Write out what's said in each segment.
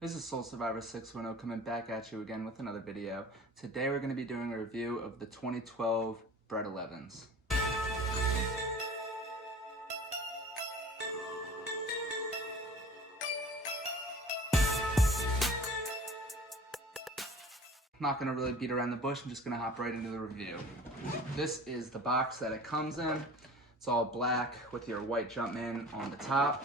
This is Soul Survivor 610 coming back at you again with another video. Today we're going to be doing a review of the 2012 Bred 11s. I'm not going to really beat around the bush, I'm just going to hop right into the review. This is the box that it comes in. It's all black with your white Jumpman on the top.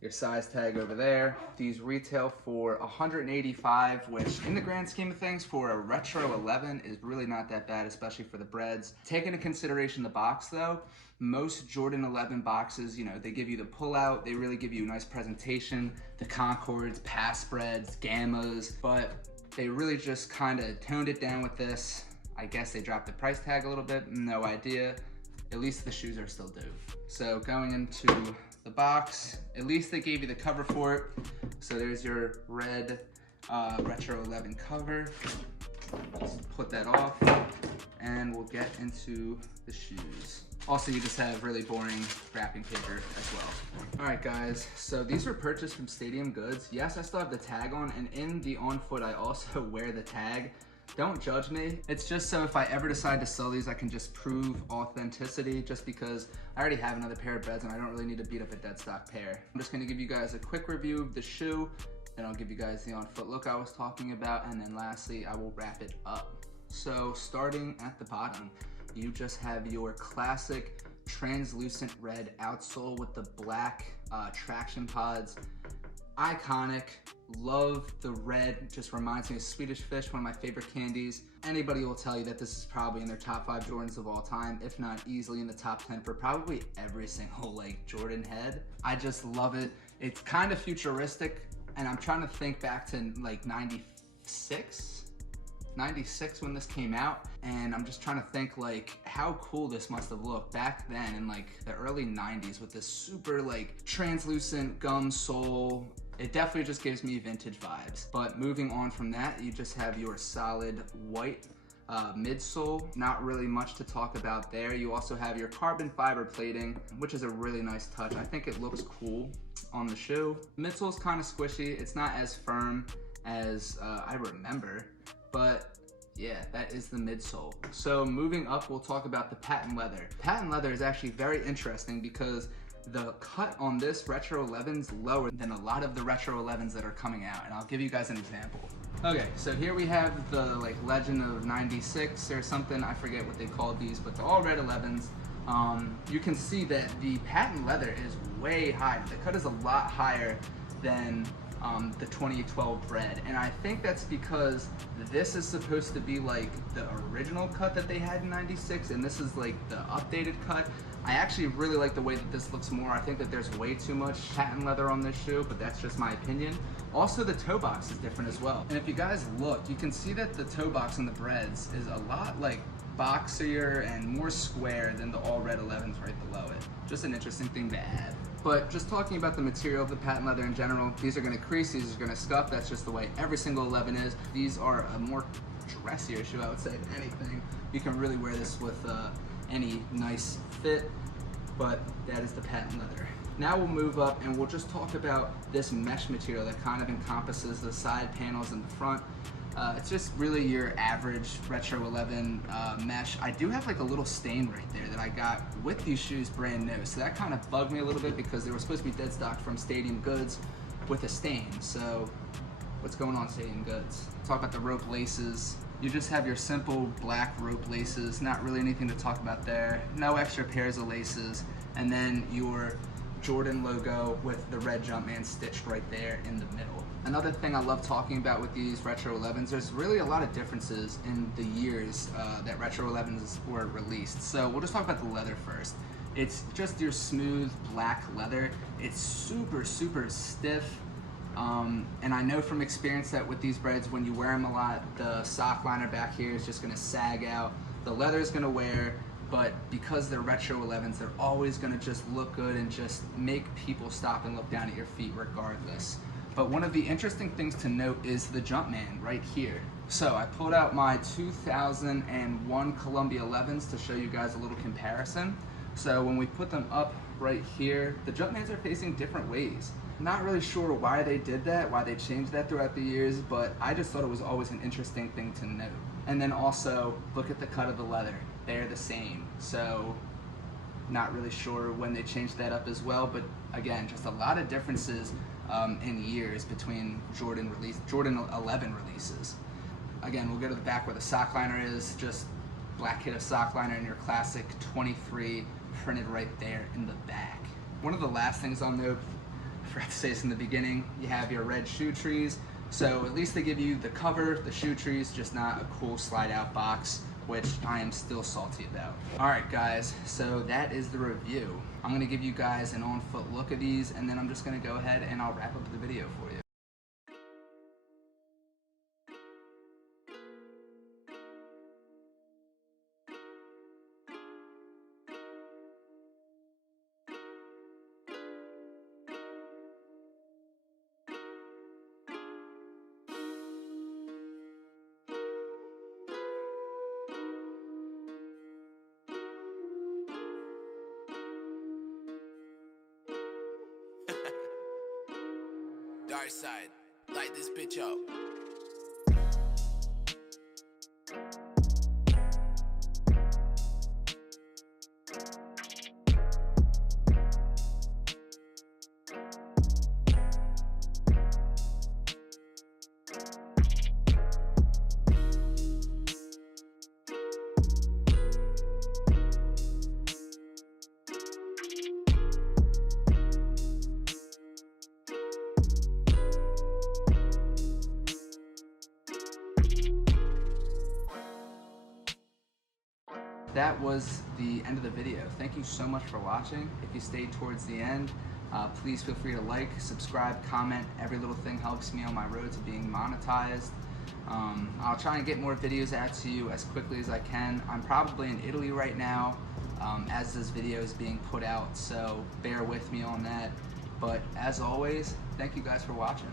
Your size tag over there. These retail for $185, which in the grand scheme of things for a retro 11 is really not that bad, especially for the Breds. Take into consideration the box though, most Jordan 11 boxes, they give you the pullout, they really give you a nice presentation, the Concords, pass spreads, gammas, but they really just kind of toned it down with this. I guess they dropped the price tag a little bit, no idea. At least the shoes are still due. So going into the box, at least they gave you the cover for it. So there's your red retro 11 cover. Just put that off and we'll get into the shoes. Also, you just have really boring wrapping paper as well. All right guys, so these were purchased from Stadium Goods. Yes, I still have the tag on, and in the on foot I also wear the tag. Don't judge me. It's just so if I ever decide to sell these, I can just prove authenticity, just because I already have another pair of Breds and I don't really need to beat up a dead stock pair. I'm just gonna give you guys a quick review of the shoe, then I'll give you guys the on foot look I was talking about, and then lastly, I will wrap it up. So starting at the bottom, you just have your classic translucent red outsole with the black traction pods. Iconic. Love the red, just reminds me of Swedish Fish, one of my favorite candies. Anybody will tell you that this is probably in their top 5 Jordans of all time, if not easily in the top 10 for probably every single Jordan head. I just love it. It's kind of futuristic, and I'm trying to think back to 96 when this came out, and I'm just trying to think how cool this must have looked back then in the early 90s with this super translucent gum sole. It definitely just gives me vintage vibes. But moving on from that, you just have your solid white midsole. Not really much to talk about there. You also have your carbon fiber plating, which is a really nice touch. I think it looks cool on the shoe. Midsole is kind of squishy. It's not as firm as I remember, but yeah, that is the midsole. So moving up, we'll talk about the patent leather. Patent leather is actually very interesting because the cut on this retro 11's lower than a lot of the retro 11s that are coming out, and I'll give you guys an example. Okay, so here we have the Legend of 96 or something, I forget what they called these, but they're all red 11s. You can see that the patent leather is way higher. The cut is a lot higher than the 2012 Bred, and I think that's because this is supposed to be the original cut that they had in 96, and this is the updated cut. I actually really like the way that this looks more. I think that there's way too much patent leather on this shoe, but that's just my opinion. Also, the toe box is different as well. And if you guys look, you can see that the toe box in the Breds is a lot boxier and more square than the all red 11s right below it. Just an interesting thing to add. But just talking about the material of the patent leather in general, these are gonna crease, these are gonna scuff. That's just the way every single 11 is. These are a more dressier shoe, I would say, if anything. You can really wear this with any nice fit, but that is the patent leather. Now we'll move up and we'll just talk about this mesh material that kind of encompasses the side panels and the front. It's just really your average retro 11 mesh. I do have a little stain right there that I got with these shoes brand new, so that kind of bugged me a little bit because they were supposed to be dead stock from Stadium Goods with a stain. So what's going on, Stadium Goods? Talk about the rope laces. You just have your simple black rope laces, not really anything to talk about there. No extra pairs of laces, and then your Jordan logo with the red Jumpman stitched right there in the middle. Another thing I love talking about with these retro 11s, there's really a lot of differences in the years that retro 11s were released. So we'll just talk about the leather first. It's just your smooth black leather. It's super, super stiff. And I know from experience that with these Breds, when you wear them a lot, the sock liner back here is just gonna sag out. The leather is gonna wear, but because they're retro 11s, they're always gonna just look good and just make people stop and look down at your feet regardless. But one of the interesting things to note is the Jumpman right here. So I pulled out my 2001 Columbia 11s to show you guys a little comparison. So when we put them up right here, the Jumpmans are facing different ways. Not really sure why they did that, why they changed that throughout the years, but I just thought it was always an interesting thing to note. And then also, look at the cut of the leather. They're the same. So, not really sure when they changed that up as well, but again, just a lot of differences in years between Jordan 11 releases. Again, we'll go to the back where the sock liner is, just black hit of sock liner in your classic 23 printed right there in the back. One of the last things I'll note, I forgot to say this in the beginning, you have your red shoe trees. So at least they give you the cover, the shoe trees, just not a cool slide out box, which I am still salty about. All right guys, so that is the review. I'm gonna give you guys an on foot look at these, and then I'm just gonna go ahead and I'll wrap up the video for you. Dark side, light this bitch up. That was the end of the video. Thank you so much for watching. If you stayed towards the end, please feel free to like, subscribe, comment. Every little thing helps me on my road to being monetized. I'll try and get more videos out to you as quickly as I can. I'm probably in Italy right now as this video is being put out, so bear with me on that. But as always, thank you guys for watching.